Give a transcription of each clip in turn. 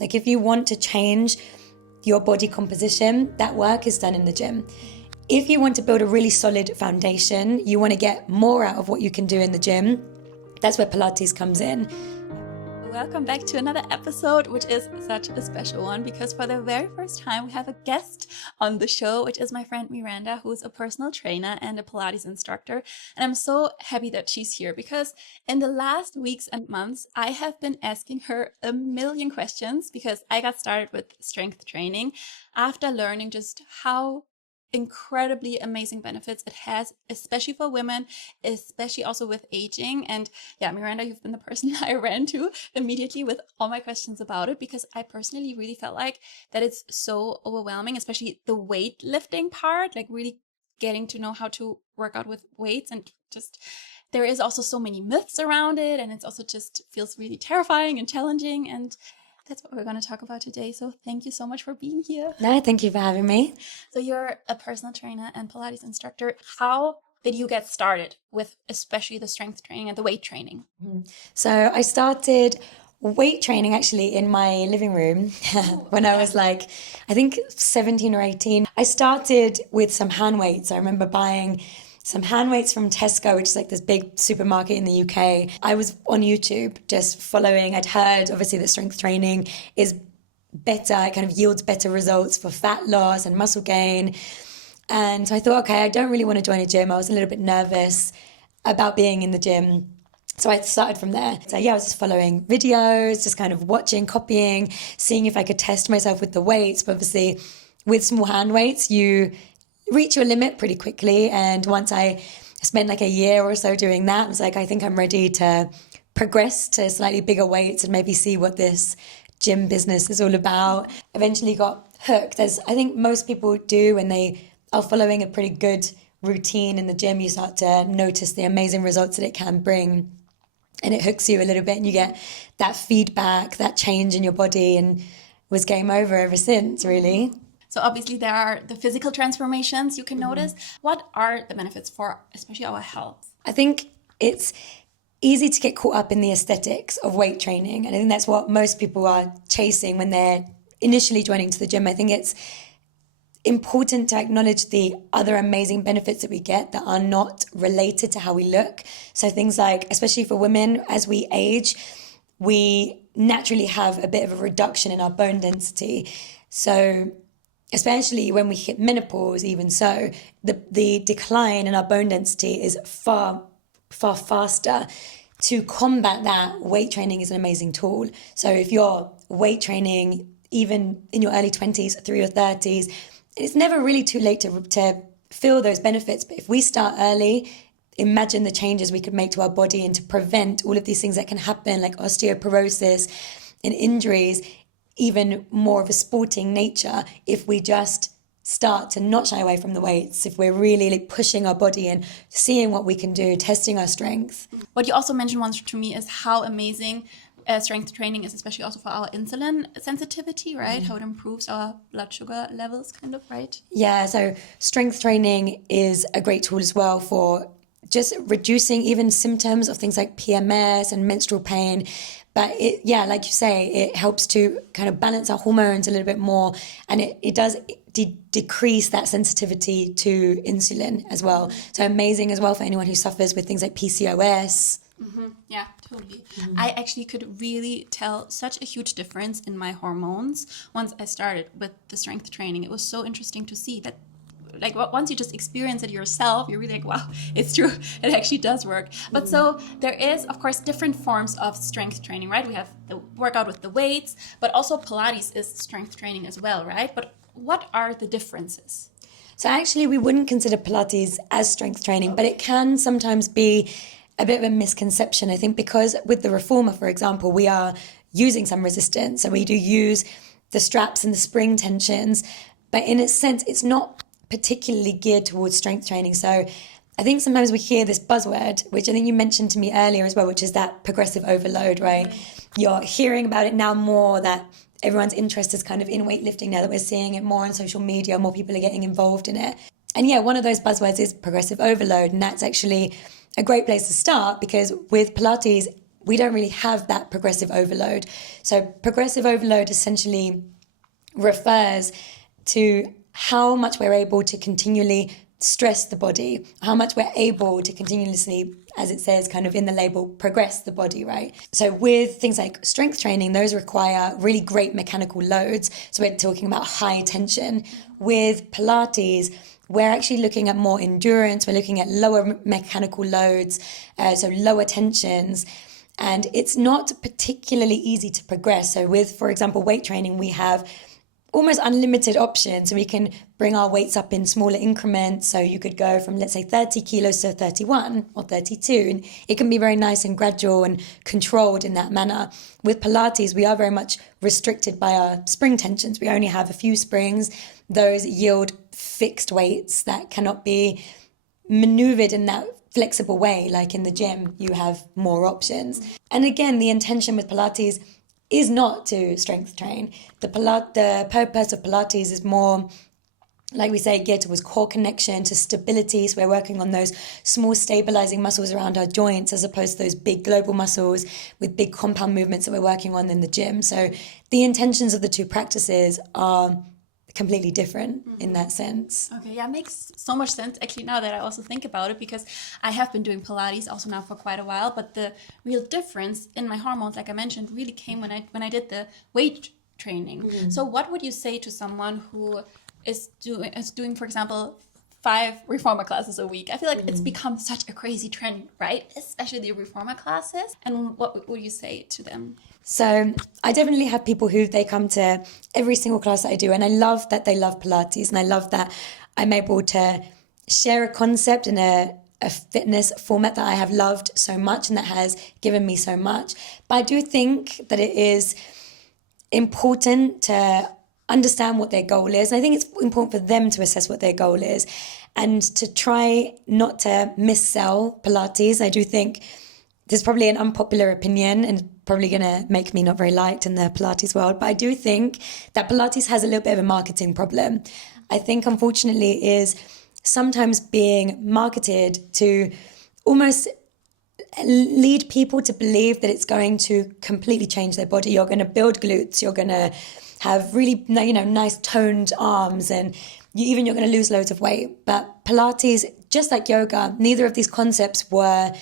Like if you want to change your body composition, that work is done in the gym. If you want to build a really solid foundation, you want to get more out of what you can do in the gym, that's where Pilates comes in. Welcome back to another episode, which is such a special one because for the very first time we have a guest on the show, which is my friend Miranda, who is a personal trainer and a Pilates instructor. And I'm so happy that she's here because in the last weeks and months, I have been asking her a million questions because I got started with strength training after learning just how incredibly amazing benefits it has, especially for women, especially also with aging. And yeah, Miranda, you've been the person I ran to immediately with all my questions about it because I personally really felt like that it's so overwhelming, especially the weightlifting part, like really getting to know how to work out with weights, and just there is also so many myths around it, and it's also just feels really terrifying and challenging, and that's what we're going to talk about today. So thank you so much for being here. No, thank you for having me. So you're a personal trainer and Pilates instructor. How did you get started with especially the strength training and the weight training? So I started weight training actually in my living room when I was like, I think 17 or 18. I started with some hand weights. I remember buying some hand weights from Tesco, which is like this big supermarket in the UK. I was on YouTube just following. I'd heard obviously that strength training is better, it kind of yields better results for fat loss and muscle gain. And so I thought, okay, I don't really want to join a gym. I was a little bit nervous about being in the gym. So I started from there. So yeah, I was just following videos, just kind of watching, copying, seeing if I could test myself with the weights. But obviously with small hand weights, you reach your limit pretty quickly. And once I spent like a year or so doing that, I was like, I think I'm ready to progress to slightly bigger weights and maybe see what this gym business is all about. Eventually got hooked, as I think most people do when they are following a pretty good routine in the gym. You start to notice the amazing results that it can bring, and it hooks you a little bit, and you get that feedback, that change in your body, and it was game over ever since, really. So obviously there are the physical transformations you can notice. What are the benefits for especially our health? I think it's easy to get caught up in the aesthetics of weight training. And I think that's what most people are chasing when they're initially joining to the gym. I think it's important to acknowledge the other amazing benefits that we get that are not related to how we look. So things like, especially for women, as we age, we naturally have a bit of a reduction in our bone density. So especially when we hit menopause, even so, the decline in our bone density is far faster. To combat that, weight training is an amazing tool. So if you're weight training, even in your early 20s through your 30s, it's never really too late to feel those benefits. But if we start early, imagine the changes we could make to our body and to prevent all of these things that can happen, like osteoporosis and injuries, even more of a sporting nature, if we just start to not shy away from the weights, if we're really like pushing our body and seeing what we can do, testing our strength. What you also mentioned once to me is how amazing strength training is, especially also for our insulin sensitivity, right? How it improves our blood sugar levels, kind of, right? Yeah, so strength training is a great tool as well for just reducing even symptoms of things like PMS and menstrual pain. But like you say, it helps to kind of balance our hormones a little bit more, and it does decrease that sensitivity to insulin as well. So amazing as well for anyone who suffers with things like PCOS. Mm-hmm. Yeah, totally. I actually could really tell such a huge difference in my hormones once I started with the strength training. It was so interesting to see that, like, once you just experience it yourself, you're really like, wow, it's true. It actually does work. But so there is, of course, different forms of strength training, right? We have the workout with the weights, but also Pilates is strength training as well, right? But what are the differences? So actually, we wouldn't consider Pilates as strength training, but it can sometimes be a bit of a misconception, I think, because with the reformer, for example, we are using some resistance. So we do use the straps and the spring tensions, but in a sense, it's not particularly geared towards strength training. So I think sometimes we hear this buzzword, which I think you mentioned to me earlier as well, which is that progressive overload, right? You're hearing about it now more, that everyone's interest is kind of in weightlifting now that we're seeing it more on social media, more people are getting involved in it. And yeah, one of those buzzwords is progressive overload. And that's actually a great place to start, because with Pilates, we don't really have that progressive overload. So progressive overload essentially refers to how much we're able to continually stress the body, how much we're able to continuously, as it says kind of in the label, progress the body, right? So with things like strength training, those require really great mechanical loads. So we're talking about high tension. With Pilates, we're actually looking at more endurance. We're looking at lower mechanical loads, so lower tensions. And it's not particularly easy to progress. So with, for example, weight training, we have almost unlimited options. So we can bring our weights up in smaller increments. So you could go from, let's say, 30 kilos to 31 or 32. And it can be very nice and gradual and controlled in that manner. With Pilates, we are very much restricted by our spring tensions. We only have a few springs. Those yield fixed weights that cannot be maneuvered in that flexible way. Like in the gym, you have more options. And again, the intention with Pilates is not to strength train. The purpose of Pilates is more, like we say, geared towards core connection, to stability. So we're working on those small stabilizing muscles around our joints as opposed to those big global muscles with big compound movements that we're working on in the gym. So the intentions of the two practices are completely different in that sense. Okay, yeah, makes so much sense actually now that I also think about it, because I have been doing Pilates also now for quite a while, but the real difference in my hormones, like I mentioned, really came when I did the weight training. So what would you say to someone who is doing, for example, 5 reformer classes a week? I feel like it's become such a crazy trend, right? Especially the reformer classes. And what would you say to them? So I definitely have people who they come to every single class that I do, and I love that they love Pilates, and I love that I'm able to share a concept in a fitness format that I have loved so much and that has given me so much. But I do think that it is important to understand what their goal is. And I think it's important for them to assess what their goal is and to try not to missell Pilates. I do think there's probably an unpopular opinion and probably going to make me not very liked in the Pilates world, but I do think that Pilates has a little bit of a marketing problem. I think, unfortunately, it is sometimes being marketed to almost lead people to believe that it's going to completely change their body. You're going to build glutes, you're going to have really, nice toned arms, and you're going to lose loads of weight. But Pilates, just like yoga, neither of these concepts were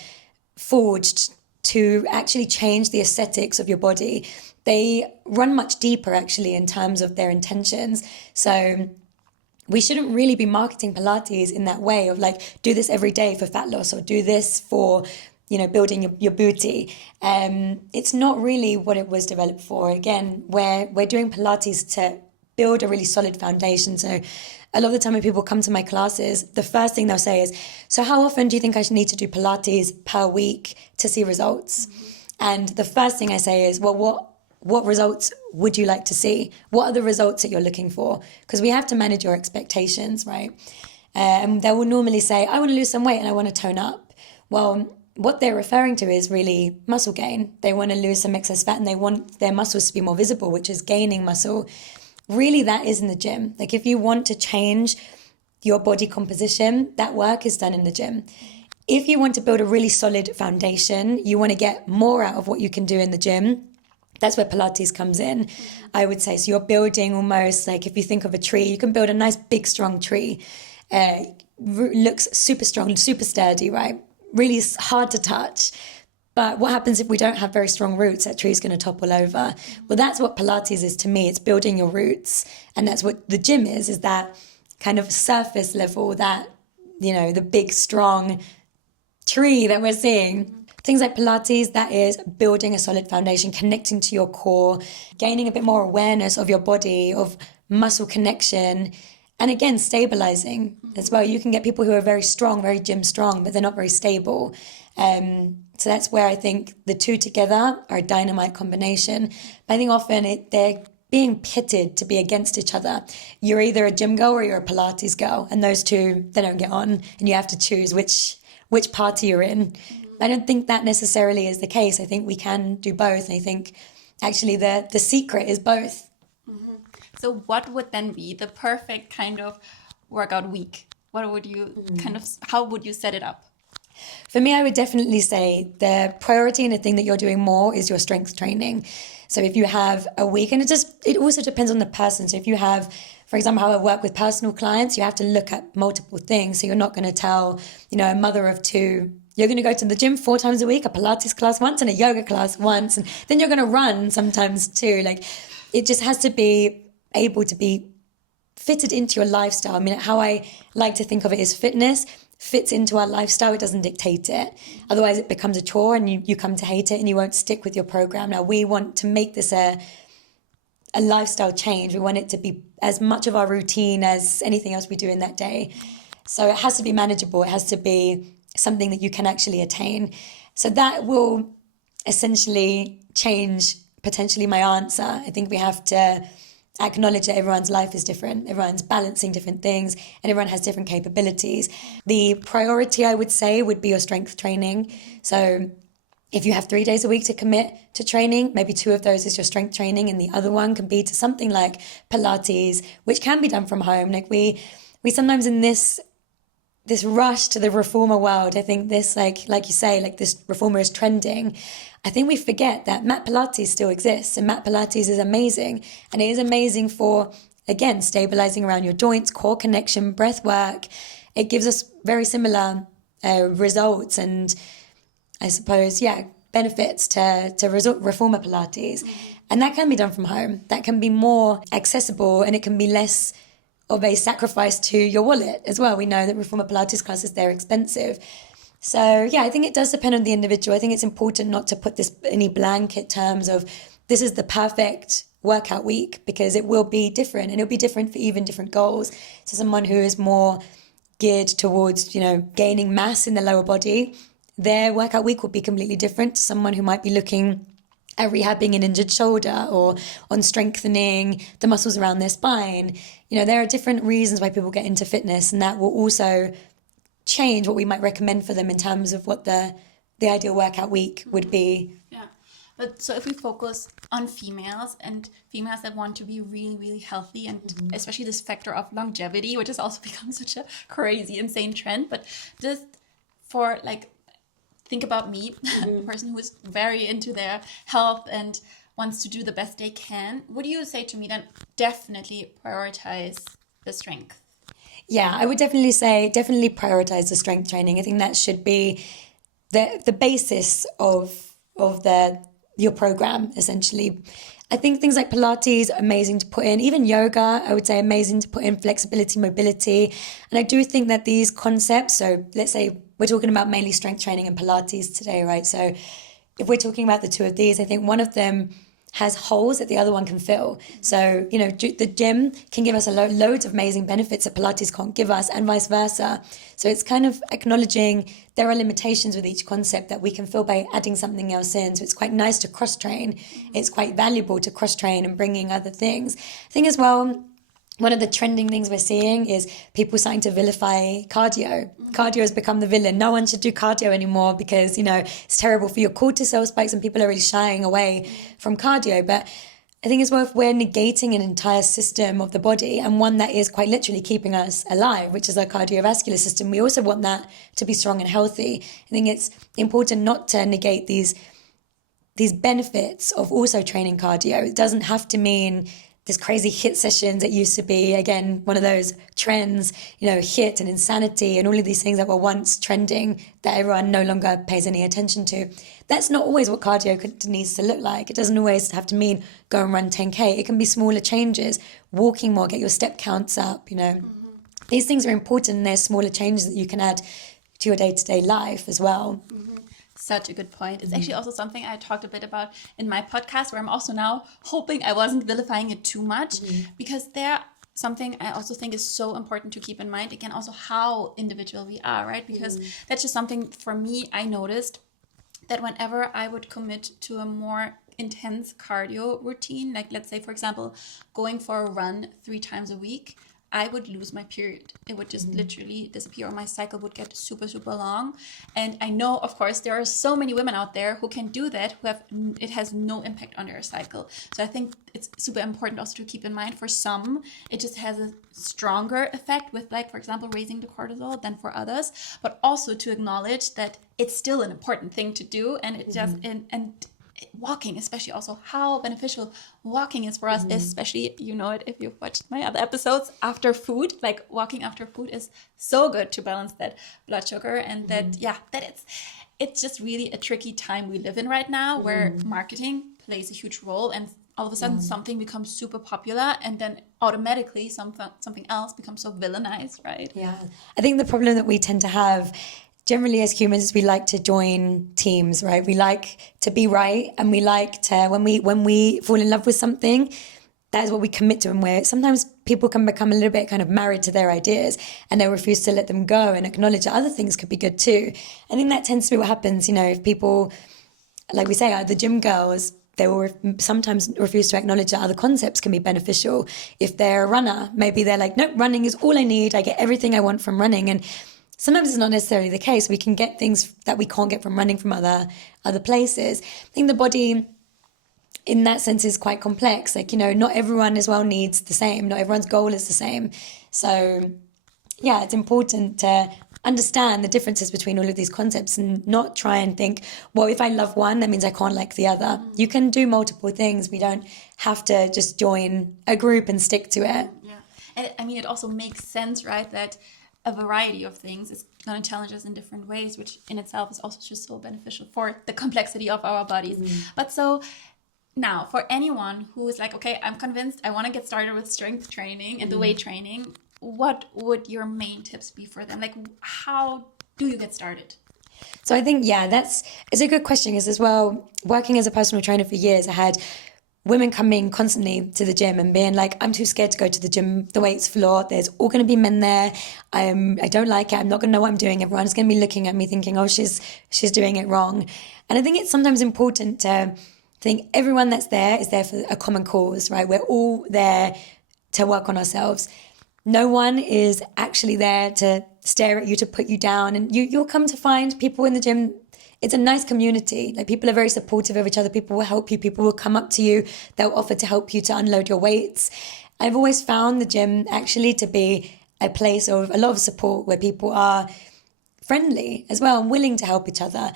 forged to actually change the aesthetics of your body. They run much deeper actually in terms of their intentions. So we shouldn't really be marketing Pilates in that way of like, do this every day for fat loss or do this for, building your booty. It's not really what it was developed for. Again, we're doing Pilates to build a really solid foundation. So a lot of the time when people come to my classes, the first thing they'll say is, so how often do you think I should need to do Pilates per week to see results? And the first thing I say is, well, what results would you like to see? What are the results that you're looking for? Because we have to manage your expectations, right? And they will normally say, I want to lose some weight and I want to tone up. Well, what they're referring to is really muscle gain. They want to lose some excess fat and they want their muscles to be more visible, which is gaining muscle. Really, that is in the gym. Like if you want to change your body composition, that work is done in the gym. If you want to build a really solid foundation, you want to get more out of what you can do in the gym, that's where Pilates comes in, I would say. So you're building almost like, if you think of a tree, you can build a nice big strong tree. Looks super strong, super sturdy, right? Really hard to touch. But what happens if we don't have very strong roots? That tree is going to topple over. Well, that's what Pilates is to me. It's building your roots. And that's what the gym is that kind of surface level, that, the big, strong tree that we're seeing. Things like Pilates, that is building a solid foundation, connecting to your core, gaining a bit more awareness of your body, of muscle connection, and again, stabilizing as well. You can get people who are very strong, very gym strong, but they're not very stable. So that's where I think the two together are a dynamite combination. But I think often they're being pitted to be against each other. You're either a gym girl or you're a Pilates girl, and those two, they don't get on, and you have to choose which party you're in. I don't think that necessarily is the case. I think we can do both. And I think actually the secret is both. So what would then be the perfect kind of workout week? What would you how would you set it up? For me, I would definitely say the priority and the thing that you're doing more is your strength training. So if you have a week, and it also depends on the person. So if you have, for example, how I work with personal clients, you have to look at multiple things. So you're not going to tell, a mother of two, you're going to go to the gym 4 times a week, a Pilates class once and a yoga class once, and then you're going to run sometimes too. Like, it just has to be able to be fitted into your lifestyle. I mean, how I like to think of it is fitness fits into our lifestyle. It doesn't dictate it. Otherwise it becomes a chore and you come to hate it and you won't stick with your program. Now we want to make this a lifestyle change. We want it to be as much of our routine as anything else we do in that day. So it has to be manageable. It has to be something that you can actually attain. So that will essentially change potentially my answer. I think we have to acknowledge that everyone's life is different. Everyone's balancing different things and everyone has different capabilities. The priority, I would say, would be your strength training. So if you have 3 days a week to commit to training, maybe 2 of those is your strength training and the other one can be to something like Pilates, which can be done from home. Like we sometimes in this rush to the reformer world, I think this, like you say, like this reformer is trending. I think we forget that mat Pilates still exists and mat Pilates is amazing. And it is amazing for, again, stabilizing around your joints, core connection, breath work. It gives us very similar results and I suppose, benefits to reformer Pilates. And that can be done from home. That can be more accessible and it can be less of a sacrifice to your wallet as well. We know that reformer Pilates classes, they're expensive. So I think it does depend on the individual. I think it's important not to put this any blanket terms of this is the perfect workout week because it will be different and it'll be different for even different goals. So someone who is more geared towards, gaining mass in the lower body, their workout week will be completely different to someone who might be looking at rehabbing an injured shoulder or on strengthening the muscles around their spine. There are different reasons why people get into fitness and that will also change what we might recommend for them in terms of what the ideal workout week would be. Yeah. But so if we focus on females and females that want to be really, really healthy and especially this factor of longevity, which has also become such a crazy, insane trend, but just for think about me, a person who is very into their health and wants to do the best they can. What do you say to me then? Definitely prioritize the strength. Yeah, I would definitely say prioritize the strength training. I think that should be the basis of your program, essentially. I think things like Pilates are amazing to put in. Even yoga, I would say amazing to put in, flexibility, mobility. And I do think that these concepts, so let's say we're talking about mainly strength training and Pilates today, right? So if we're talking about the 2 of these, I think one of them has holes that the other one can fill. So, the gym can give us loads of amazing benefits that Pilates can't give us and vice versa. So it's kind of acknowledging there are limitations with each concept that we can fill by adding something else in. So it's quite nice to cross-train. It's quite valuable to cross-train and bringing other things. I think as well, one of the trending things we're seeing is people starting to vilify cardio. Cardio has become the villain. No one should do cardio anymore because, it's terrible for your cortisol spikes and people are really shying away from cardio. But I think as well, if we're negating an entire system of the body and one that is quite literally keeping us alive, which is our cardiovascular system, we also want that to be strong and healthy. I think it's important not to negate these benefits of also training cardio. It doesn't have to mean this crazy HIIT sessions that used to be, again, one of those trends, HIIT and insanity and all of these things that were once trending that everyone no longer pays any attention to. That's not always what cardio needs to look like. It doesn't always have to mean go and run 10K. It can be smaller changes, walking more, get your step counts up, These things are important and there's smaller changes that you can add to your day-to-day life as well. Such a good point. It's actually also something I talked a bit about in my podcast where I'm also now hoping I wasn't vilifying it too much because something I also think is so important to keep in mind, again, also how individual we are, right? Because that's just something for me, I noticed that whenever I would commit to a more intense cardio routine, like let's say, for example, going for a run 3 times a week, I would lose my period. It would just literally disappear, or my cycle would get super, super long. And I know, of course, there are so many women out there who can do that, who have, it has no impact on their cycle. So I think it's super important also to keep in mind, for some, it just has a stronger effect with, like, for example, raising the cortisol than for others, but also to acknowledge that it's still an important thing to do. And it just, and walking, especially, also how beneficial walking is for us, especially, you know it if you've watched my other episodes, after food. Like, walking after food is so good to balance that blood sugar, and that it's just really a tricky time we live in right now, where marketing plays a huge role, and all of a sudden something becomes super popular, and then automatically something else becomes so villainized, right? Yeah, I think the problem that we tend to have generally as humans is we like to join teams, right? We like to be right, and we like to, when we fall in love with something, that is what we commit to. And where sometimes people can become a little bit kind of married to their ideas, and they refuse to let them go and acknowledge that other things could be good too. I think that tends to be what happens, you know, if people, like we say, the gym girls, they will sometimes refuse to acknowledge that other concepts can be beneficial. If they're a runner, maybe they're like, nope, running is all I need. I get everything I want from running. And sometimes it's not necessarily the case. We can get things that we can't get from running from other places. I think the body, in that sense, is quite complex. Like, you know, not everyone as well needs the same. Not everyone's goal is the same. So, yeah, it's important to understand the differences between all of these concepts, and not try and think, well, if I love one, that means I can't like the other. You can do multiple things. We don't have to just join a group and stick to it. Yeah. And I mean, it also makes sense, right, that a variety of things is going to challenge us in different ways, which in itself is also just so beneficial for the complexity of our bodies. But so now, for anyone who is like, okay, I'm convinced I want to get started with strength training and the weight training, what would your main tips be for them? Like, how do you get started? So I think, it's a good question, because as well, working as a personal trainer for years, I had women coming constantly to the gym and being like, I'm too scared to go to the gym, the weights floor, there's all going to be men there, I don't like it, I'm not going to know what I'm doing, everyone's going to be looking at me thinking, oh, she's doing it wrong. And I think it's sometimes important to think everyone that's there is there for a common cause, right? We're all there to work on ourselves. No one is actually there to stare at you, to put you down. And you'll come to find people in the gym, it's a nice community. Like, people are very supportive of each other. People will help you. People will come up to you. They'll offer to help you to unload your weights. I've always found the gym actually to be a place of a lot of support, where people are friendly as well and willing to help each other.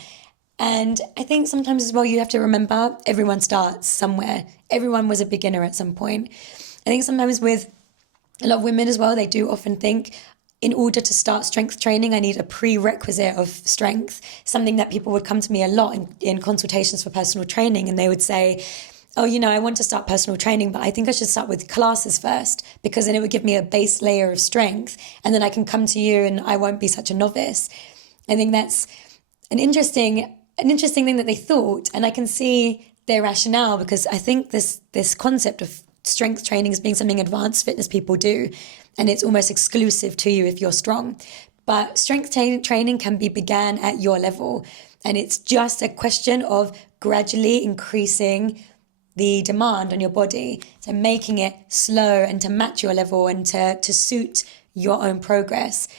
And I think sometimes as well, you have to remember everyone starts somewhere. Everyone was a beginner at some point. I think sometimes with a lot of women as well, they do often think, in order to start strength training, I need a prerequisite of strength. Something that people would come to me a lot in consultations for personal training, and they would say, oh, you know, I want to start personal training, but I think I should start with classes first, because then it would give me a base layer of strength, and then I can come to you and I won't be such a novice. I think that's an interesting thing that they thought, and I can see their rationale, because I think this concept of strength training as being something advanced fitness people do, and it's almost exclusive to you if you're strong. But strength training can be began at your level, and it's just a question of gradually increasing the demand on your body, so making it slow and to match your level and to suit your own progress.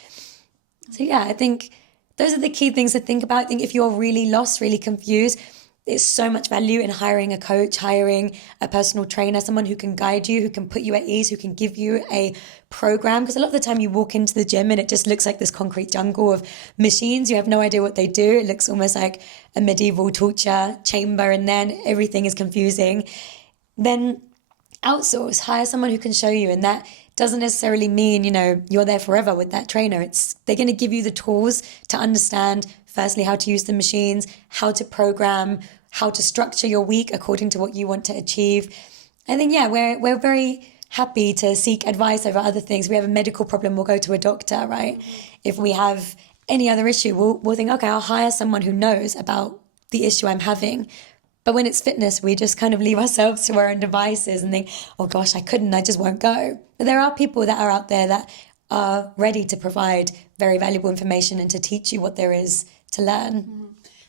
So yeah, I think those are the key things to think about. I think if you're really lost, really confused, there's so much value in hiring a coach, hiring a personal trainer, someone who can guide you, who can put you at ease, who can give you a program. Because a lot of the time you walk into the gym and it just looks like this concrete jungle of machines. You have no idea what they do. It looks almost like a medieval torture chamber, and then everything is confusing. Then outsource, hire someone who can show you. And that doesn't necessarily mean, you know, you're there forever with that trainer. They're going to give you the tools to understand, firstly, how to use the machines, how to program, how to structure your week according to what you want to achieve. I think, we're very happy to seek advice over other things. We have a medical problem, we'll go to a doctor, right? If we have any other issue, we'll think, okay, I'll hire someone who knows about the issue I'm having. But when it's fitness, we just kind of leave ourselves to our own devices and think, oh gosh, I just won't go. But there are people that are out there that are ready to provide very valuable information and to teach you what there is to learn.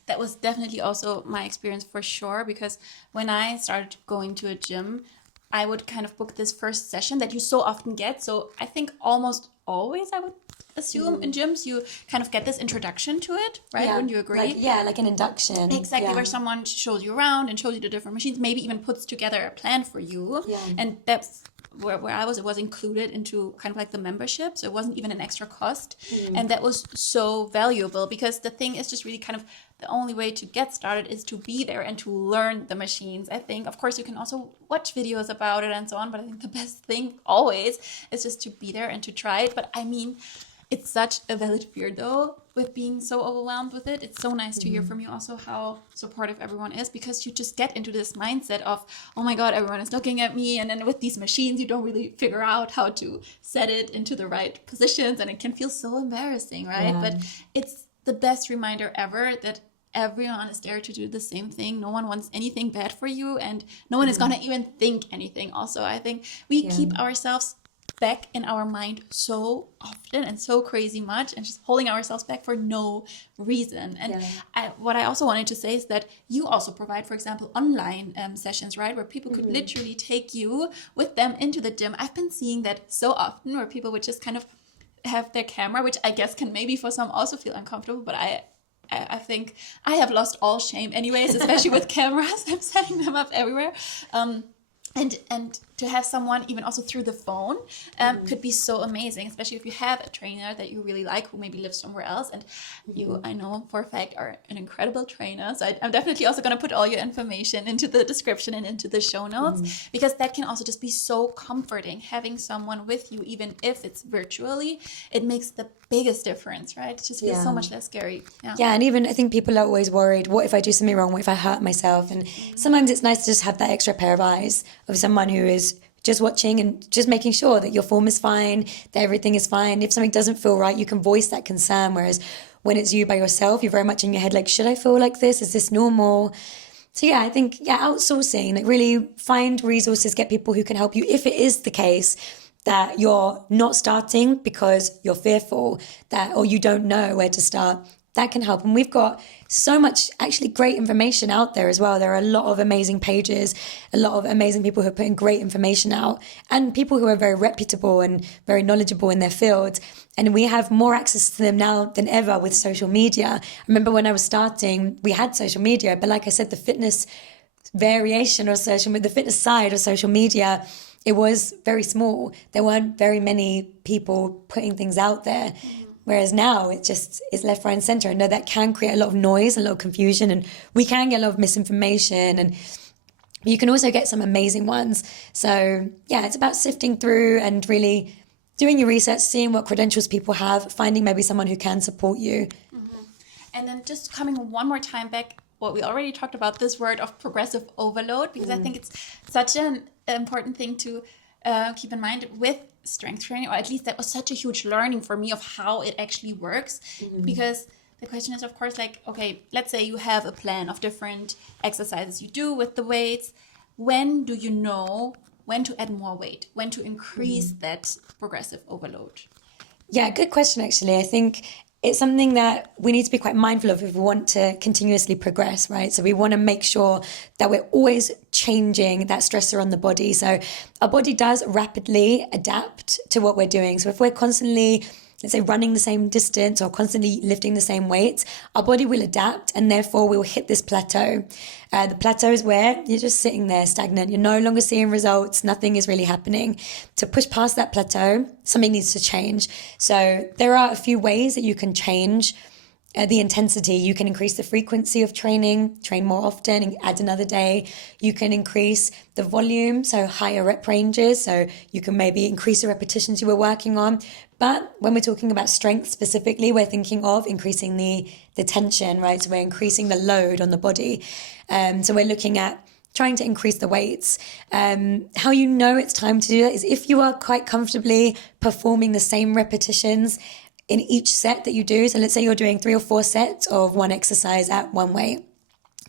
That was definitely also my experience for sure, because when I started going to a gym, I would kind of book this first session that you so often get. So I think almost always I would assume in gyms you kind of get this introduction to it, right? Yeah. Wouldn't you agree? Like an induction. Exactly, Yeah. where someone shows you around and shows you the different machines, maybe even puts together a plan for you. Yeah. And that's where I was, it was included into kind of like the membership. So it wasn't even an extra cost. And that was so valuable, because the thing is just really kind of the only way to get started is to be there and to learn the machines. I think, of course, you can also watch videos about it and so on, but I think the best thing always is just to be there and to try it. But I mean, it's such a valid fear, though, with being so overwhelmed with it. It's so nice to hear from you also how supportive everyone is, because you just get into this mindset of, oh my God, everyone is looking at me. And then with these machines, you don't really figure out how to set it into the right positions. And it can feel so embarrassing, right? Yeah. But it's the best reminder ever that everyone is there to do the same thing. No one wants anything bad for you, and no one is going to even think anything. Also, I think we keep ourselves back in our mind so often and so crazy much, and just holding ourselves back for no reason. And what I also wanted to say is that you also provide, for example, online sessions, right, where people could literally take you with them into the gym. I've been seeing that so often, where people would just kind of have their camera, which I guess can maybe for some also feel uncomfortable, but I think I have lost all shame anyways, especially with cameras. I'm setting them up everywhere. And to have someone even also through the phone could be so amazing, especially if you have a trainer that you really like who maybe lives somewhere else. And you, I know for a fact, are an incredible trainer. So I'm definitely also going to put all your information into the description and into the show notes, because that can also just be so comforting, having someone with you, even if it's virtually. It makes the biggest difference, right? It just feels so much less scary. Yeah, and even I think people are always worried, what if I do something wrong? What if I hurt myself? And sometimes it's nice to just have that extra pair of eyes of someone who is just watching and just making sure that your form is fine, that everything is fine. If something doesn't feel right, you can voice that concern. Whereas when it's you by yourself, you're very much in your head, like, should I feel like this? Is this normal? So yeah, I think, outsourcing, like really find resources, get people who can help you if it is the case that you're not starting because you're fearful or you don't know where to start. That can help. And we've got so much actually great information out there as well. There are a lot of amazing pages, a lot of amazing people who are putting great information out, and people who are very reputable and very knowledgeable in their field. And we have more access to them now than ever with social media. I remember when I was starting, we had social media, but like I said, the fitness variation of the fitness side of social media, it was very small. There weren't very many people putting things out there. Whereas now it's left, right and center. I know that can create a lot of noise, a lot of confusion, and we can get a lot of misinformation, and you can also get some amazing ones. So yeah, it's about sifting through and really doing your research, seeing what credentials people have, finding maybe someone who can support you. And then just coming one more time back, what we already talked about, this word of progressive overload, because I think it's such an important thing to keep in mind with strength training, or at least that was such a huge learning for me of how it actually works. Because the question is, of course, like, okay, let's say you have a plan of different exercises you do with the weights. When do you know when to add more weight, when to increase that progressive overload? Yeah, good question, actually. I think it's something that we need to be quite mindful of if we want to continuously progress, right? So we want to make sure that we're always changing that stressor on the body. So our body does rapidly adapt to what we're doing. So if we're constantly, let's say, running the same distance or constantly lifting the same weights, our body will adapt, and therefore we will hit this plateau. The plateau is where you're just sitting there stagnant. You're no longer seeing results. Nothing is really happening. To push past that plateau, something needs to change. So there are a few ways that you can change the intensity. You can increase the frequency of training, train more often and add another day. You can increase the volume, so higher rep ranges. So you can maybe increase the repetitions you were working on. But when we're talking about strength specifically, we're thinking of increasing the tension, right? So we're increasing the load on the body. So we're looking at trying to increase the weights. How you know it's time to do that is if you are quite comfortably performing the same repetitions in each set that you do. So let's say you're doing 3 or 4 sets of one exercise at one weight.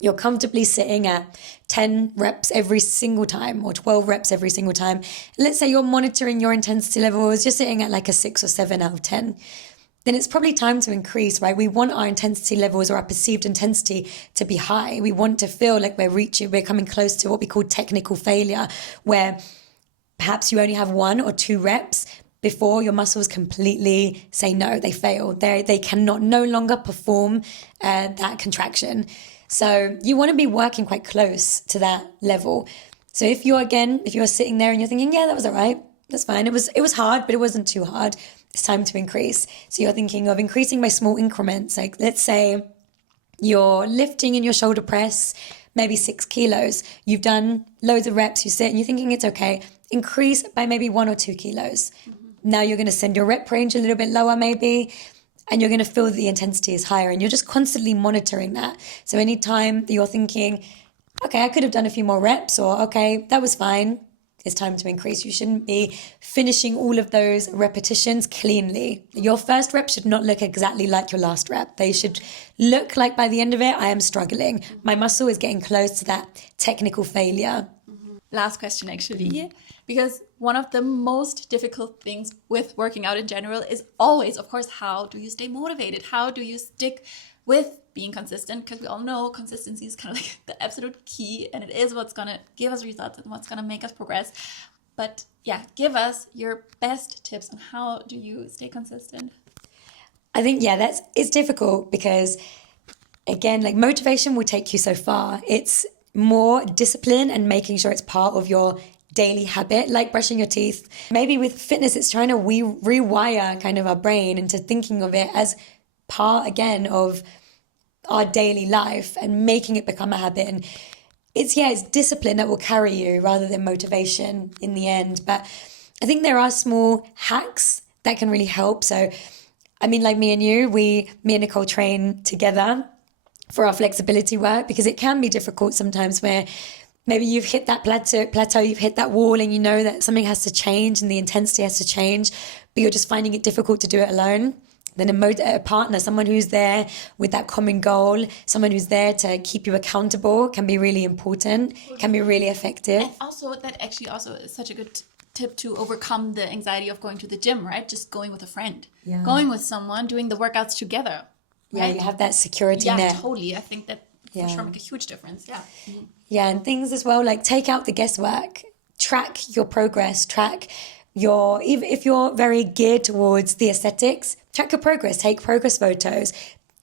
You're comfortably sitting at 10 reps every single time or 12 reps every single time. Let's say you're monitoring your intensity levels, you're sitting at like a 6 or 7 out of 10. then it's probably time to increase, right? We want our intensity levels or our perceived intensity to be high. We want to feel like we're coming close to what we call technical failure, where perhaps you only have 1 or 2 reps before your muscles completely say no, they fail. They cannot no longer perform that contraction. So you want to be working quite close to that level. So if you're sitting there and you're thinking, yeah, that was all right, that's fine. It was hard, but it wasn't too hard. It's time to increase. So you're thinking of increasing by small increments. Like let's say you're lifting in your shoulder press, maybe 6 kilos. You've done loads of reps, you sit and you're thinking it's okay. Increase by maybe 1 or 2 kilos. Now you're going to send your rep range a little bit lower maybe, and you're going to feel that the intensity is higher, and you're just constantly monitoring that. So anytime that you're thinking, okay, I could have done a few more reps, or okay, that was fine, it's time to increase. You shouldn't be finishing all of those repetitions cleanly. Your first rep should not look exactly like your last rep. They should look like by the end of it, I am struggling. My muscle is getting close to that technical failure. Last question, actually, because one of the most difficult things with working out in general is always, of course, how do you stay motivated? How do you stick with being consistent? Because we all know consistency is kind of like the absolute key, and it is what's going to give us results and what's going to make us progress. But yeah, give us your best tips on how do you stay consistent. I think, it's difficult because, again, like motivation will take you so far. It's more discipline and making sure it's part of your daily habit, like brushing your teeth. Maybe with fitness, it's trying to rewire kind of our brain into thinking of it as part, again, of our daily life and making it become a habit. And it's discipline that will carry you rather than motivation in the end. But I think there are small hacks that can really help. So, I mean, like me and Nicole train together for our flexibility work, because it can be difficult sometimes where maybe you've hit that plateau, you've hit that wall, and you know that something has to change and the intensity has to change, but you're just finding it difficult to do it alone. Then a partner, someone who's there with that common goal, someone who's there to keep you accountable, can be really important, can be really effective. And also, that actually also is such a good tip to overcome the anxiety of going to the gym, right? Just going with a friend, going with someone, doing the workouts together. Yeah, right? you have that security net. Yeah, totally. I think that for sure make a huge difference. Yeah. Yeah, and things as well, like take out the guesswork, track your progress, even if you're very geared towards the aesthetics, track your progress, take progress photos,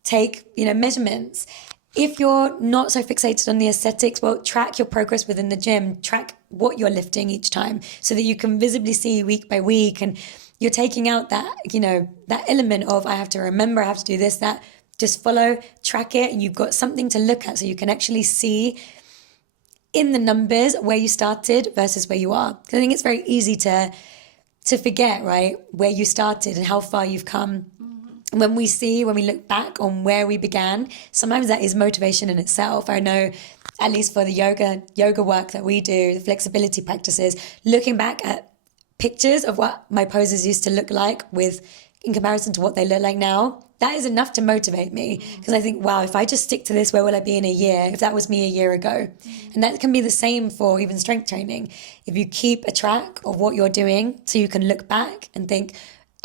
take, measurements. If you're not so fixated on the aesthetics, well, track your progress within the gym, track what you're lifting each time so that you can visibly see week by week, and you're taking out that, that element of I have to remember, I have to do this, that. Just follow, track it, and you've got something to look at so you can actually see in the numbers where you started versus where you are. Because I think it's very easy to forget, right, where you started and how far you've come. Mm-hmm. When we look back on where we began, sometimes that is motivation in itself. I know, at least for the yoga work that we do, the flexibility practices, looking back at pictures of what my poses used to look like in comparison to what they look like now, that is enough to motivate me, because I think, wow, if I just stick to this, where will I be in a year if that was me a year ago? And that can be the same for even strength training. If you keep a track of what you're doing so you can look back and think,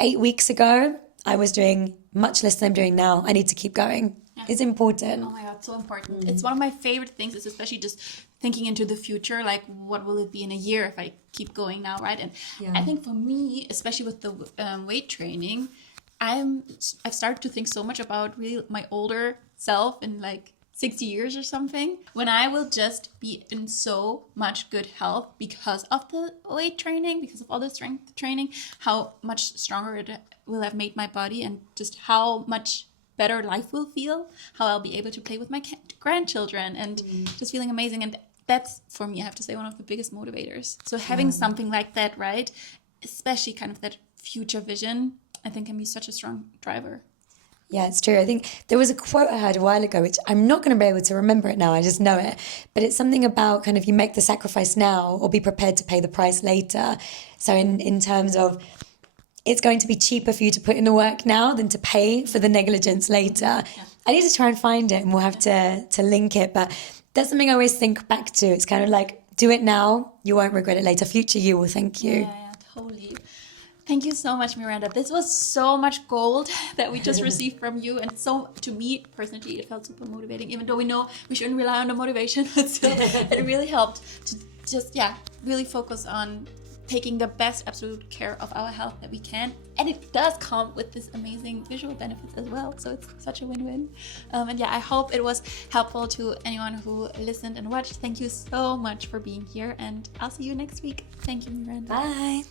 8 weeks ago, I was doing much less than I'm doing now. I need to keep going. Yeah. It's important. Oh my God, so important. It's one of my favorite things, is especially just thinking into the future, like what will it be in a year if I keep going now, right? And I think for me, especially with the weight training, I've started to think so much about really my older self in like 60 years or something, when I will just be in so much good health because of the weight training, because of all the strength training, how much stronger it will have made my body, and just how much better life will feel, how I'll be able to play with my grandchildren and just feeling amazing. And that's, for me, I have to say, one of the biggest motivators. So having something like that, right, especially kind of that future vision, I think can be such a strong driver. Yeah, it's true. I think there was a quote I heard a while ago, which I'm not going to be able to remember it now, I just know it. But it's something about kind of you make the sacrifice now or be prepared to pay the price later. So in terms of, it's going to be cheaper for you to put in the work now than to pay for the negligence later. Yeah. I need to try and find it, and we'll have to link it. But that's something I always think back to. It's kind of like, do it now, you won't regret it later. Future you will thank you. Yeah, totally. Thank you so much, Miranda. This was so much gold that we just received from you. And so, to me personally, it felt super motivating, even though we know we shouldn't rely on the motivation, but still, it really helped to just, really focus on taking the best absolute care of our health that we can. And it does come with this amazing visual benefits as well. So it's such a win-win. I hope it was helpful to anyone who listened and watched. Thank you so much for being here, and I'll see you next week. Thank you, Miranda. Bye.